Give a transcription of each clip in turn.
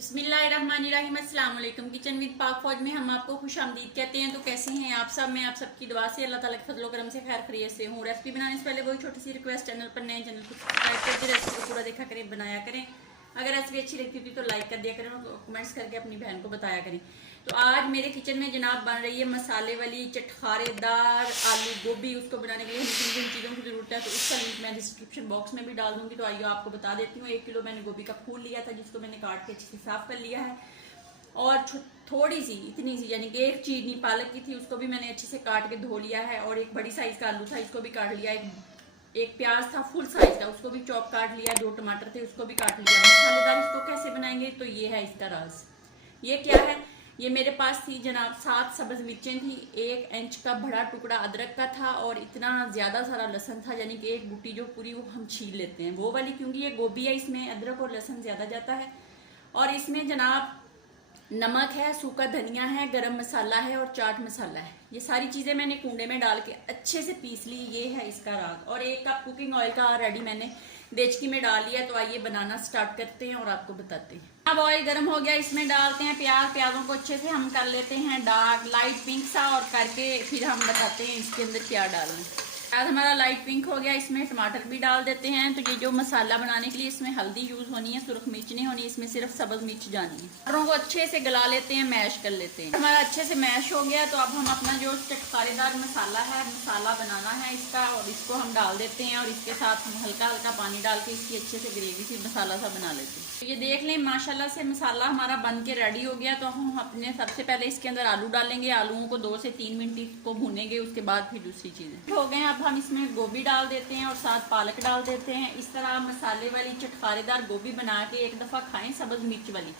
बिस्मिल्लाहिर्रहमानिर्रहीम, अस्सलाम वालेकुम। किचन विद पाक फौज में हम आपको खुश आमदीद कहते हैं। तो कैसे हैं आप सब? मैं आप सबकी दुआ से अल्लाह ताला के फजल करम से खैर खैरियत से हूँ। रेसिपी बनाने से पहले वही छोटी सी रिक्वेस्ट, चैनल पर नए चैनल को सब्सक्राइब करके रेसिपी को पूरा देखा करें, बनाया करें। अगर रेसिपी अच्छी लगती थी तो लाइक कर दिया करें और कमेंट्स करके अपनी बहन को बताया करें। तो आज मेरे किचन में जनाब बन रही है मसाले वाली चटखारेदार आलू गोभी। उसको बनाने के लिए हमें जिन जिन चीज़ों की जरूरत है तो उसका लिंक मैं डिस्क्रिप्शन बॉक्स में भी डाल दूंगी। तो आइए आपको बता देती हूँ। 1 किलो मैंने गोभी का फूल लिया था, जिसको मैंने काट के अच्छे से साफ कर लिया है। और थोड़ी सी, इतनी सी, यानी कि 1 चीनी पालक की थी, उसको भी मैंने अच्छे से काट के धो लिया है। और एक बड़ी साइज का आलू था, इसको भी काट लिया। एक प्याज था फुल साइज का, उसको भी चॉप काट लिया। 2 टमाटर थे, उसको भी काट लिया। मसालेदार इसको कैसे बनाएंगे तो ये है इसका राज। ये क्या है? ये मेरे पास थी जनाब 7 सब्ज मिर्चें थी, 1 इंच का बड़ा टुकड़ा अदरक का था और इतना ज्यादा सारा लहसन था, यानी कि एक बूटी जो पूरी वो हम छील लेते हैं वो वाली, क्योंकि ये गोभी है, इसमें अदरक और लहसन ज्यादा जाता है। और इसमें जनाब नमक है, सूखा धनिया है, गरम मसाला है और चाट मसाला है। ये सारी चीजें मैंने कूंडे में डाल के अच्छे से पीस ली। ये है इसका राग। और 1 कप कुकिंग ऑयल का रेडी मैंने देचकी में डाल लिया। तो आइए बनाना स्टार्ट करते हैं और आपको बताते हैं। अब ऑयल गर्म हो गया, इसमें डालते हैं प्याज। प्याजों को अच्छे से हम कर लेते हैं डार्क लाइट पिंक सा, और करके फिर हम बताते हैं इसके अंदर क्या डालना। प्याज हमारा लाइट पिंक हो गया, इसमें टमाटर भी डाल देते हैं। तो ये जो मसाला बनाने के लिए इसमें हल्दी यूज होनी है, सुरख मिर्च नहीं होनी, इसमें सिर्फ सब्ज मिर्च जानी है। टमाटरों को अच्छे से गला लेते हैं, मैश कर लेते हैं। हमारा अच्छे से मैश हो गया, तो अब हम अपना जो चटखारेदार मसाला है, मसाला बनाना है इसका, और इसको हम डाल देते हैं। और इसके साथ हम हल्का हल्का पानी डाल के इसकी अच्छे से ग्रेवी सी मसाला सा बना लेते हैं। तो ये देख लें माशाल्लाह से मसाला हमारा बन के रेडी हो गया। तो हम अपने सबसे पहले इसके अंदर आलू डालेंगे। आलूओं को 2 से 3 मिनट इसको भूनेंगे, उसके बाद फिर दूसरी चीजें हो गए। अब हम इसमें गोभी डाल देते हैं और साथ पालक डाल देते हैं। इस तरह मसाले वाली चटखारेदार गोभी बना के एक दफा खाएं सब्ज मिर्च वाली,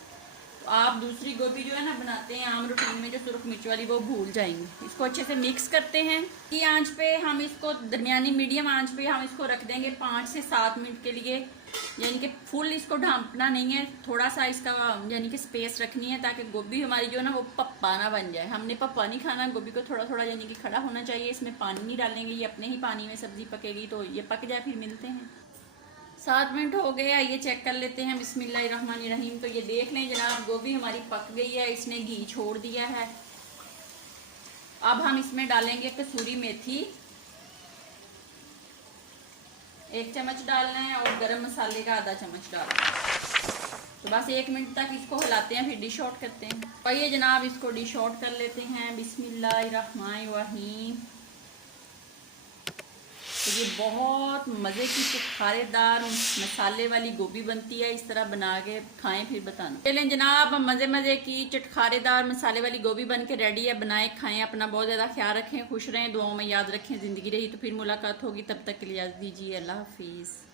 तो आप दूसरी गोभी जो है ना बनाते हैं आम रूटीन में, जो सुरख मिर्च वाली, वो भूल जाएंगे। इसको अच्छे से मिक्स करते हैं कि आंच पे हम इसको दरमियानी मीडियम आंच पे हम इसको रख देंगे 5 से 7 मिनट के लिए। यानी कि फुल इसको ढांपना नहीं है, थोड़ा सा इसका यानी कि स्पेस रखनी है, ताकि गोभी हमारी जो है ना वो पप्पा ना बन जाए। हमने पप्पा नहीं खाना, गोभी को थोड़ा थोड़ा यानी कि खड़ा होना चाहिए। इसमें पानी नहीं डालेंगे, ये अपने ही पानी में सब्जी पकेगी। तो ये पक जाए फिर मिलते हैं। 7 मिनट हो गए, आइए चेक कर लेते हैं। बिस्मिल्लाहिर्रहमानिर्रहीम। तो ये देख लें जनाब, गोभी हमारी पक गई है, इसने घी छोड़ दिया है। अब हम इसमें डालेंगे कसूरी मेथी, 1 चम्मच डालना है, और गरम मसाले का आधा चम्मच डालना है। तो बस 1 मिनट तक इसको हिलाते हैं, फिर डिश आउट करते हैं। आइए जनाब इसको डिश आउट कर लेते हैं। बिस्मिल्लाहिर्रहमानिर्रहीम। तो ये बहुत मज़े की चटखारेदार मसाले वाली गोभी बनती है। इस तरह बना के खाएं फिर बताना। चलें जनाब, मज़े की चटखारेदार मसाले वाली गोभी बन के रेडी है। बनाएं, खाएं, अपना बहुत ज़्यादा ख्याल रखें, खुश रहें, दुआओं में याद रखें। ज़िंदगी रही तो फिर मुलाकात होगी। तब तक के लिए इजाज़त दीजिए। अल्लाह हाफिज़।